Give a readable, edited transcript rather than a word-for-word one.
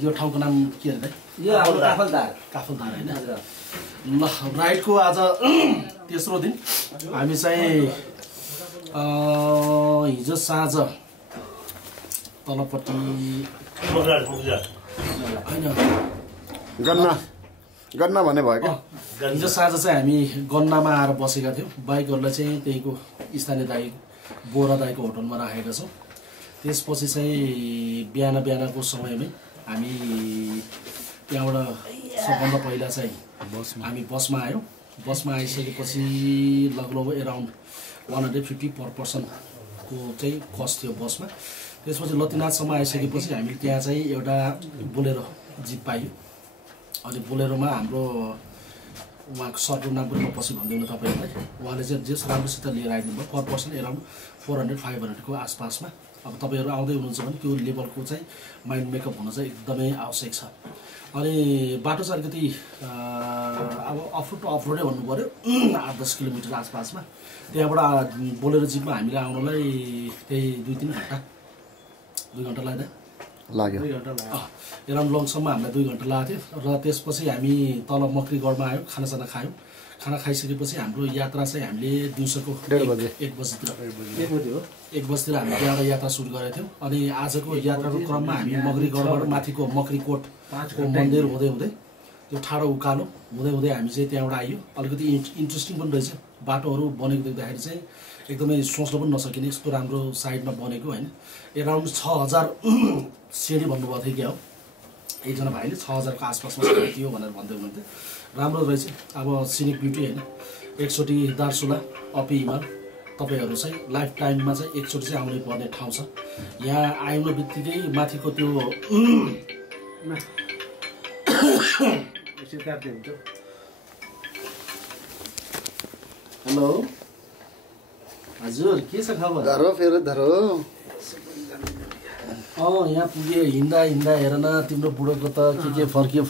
यो ठाउँको नाम के अरे? यो हाम्रो काफलदार हैन? ल राइडको आज तेस्रो दिन हामी चाहिँ हिजो साँझ तलपट्टि होइन गन्ना भन्ने भयो क्या हिजो साँझ चाहिँ हामी गन्नामा आएर बसेका थियौँ। बाइकहरूलाई चाहिँ त्यहीँको स्थानीय दाई बोरा दाईको होटलमा राखेका छौँ। त्यसपछि चाहिँ बिहानको समयमै हामी त्यहाँबाट सबभन्दा पहिला चाहिँ हामी बसमा आयौँ। बसमा आइसकेपछि लगभग एराउन्ड 150 पर पर्सनको चाहिँ कस्ट थियो बसमा। त्यसपछि लतिनाथसम्म आइसकेपछि हामी त्यहाँ चाहिँ एउटा बोलेरो जिप पायौँ। अनि बोलेरोमा हाम्रो उहाँको सर्टको नाम पनि म पछि भनिदिनु तपाईँहरूलाई। उहाँले चाहिँ जेस राम्रोसित लिएर आइदिनु भयो। पर पर्सन एराउन्ड 400-500 को आसपासमा। अब तपाईँहरू आउँदै हुनुहुन्छ भने त्यो लेभलको चाहिँ माइन्ड मेकअप हुन चाहिँ एकदमै आवश्यक छ। अनि बाटो चाहिँ अलिकति अब अफरोड टु अफरोडै भन्नु पऱ्यो 8-10 किलोमिटर आसपासमा। त्यहाँबाट बोलेरो जिपमा हामीले आउनलाई त्यही 2 घन्टा लाग्यो। एराउन्ड लङसम्म हामीलाई 2 घन्टा लागेको थियो। र त्यसपछि हामी तल मक्रीगढमा आयौँ, खानासाना खायौँ। खाना खाइसकेपछि हाम्रो यात्रा चाहिँ हामीले दिउँसोको 1 बजीतिर हामी त्यहाँबाट यात्रा सुरु गरेका थियौँ। अनि आजको यात्राको क्रममा हामी मक्रीगढबाट माथिको मक्रीकोटको मन्दिर हुँदै हुँदै त्यो ठाडो उकालो हुँदै हुँदै हामी चाहिँ त्यहाँबाट आइयो। अलिकति इन्ट्रेस्टिङ पनि रहेछ। बाटोहरू बनेको देख्दाखेरि चाहिँ एकदमै सोच्न पनि नसकिने यस्तो राम्रो साइडमा बनेको होइन। एराउन्ड 6000 सिँढी भन्नुभएको थियो क्या हो एकजना भाइले। 6000 को आसपासमा थियो भनेर भन्दै हुनुहुन्थ्यो। राम्रो रहेछ। अब सिनिक ब्युटी होइन। एकचोटि दार्चुला अपी हिमाल तपाईँहरू चाहिँ लाइफ टाइममा चाहिँ एकचोटि चाहिँ आउनै पर्ने ठाउँ छ। यहाँ आउनु बित्तिकै माथिको त्यो हेलो हजुर के छ खबर? धरो फेरि धरो यहाँ पुग्यो। हिँड्दा हेर न तिम्रो बुढोको त के फर्कियो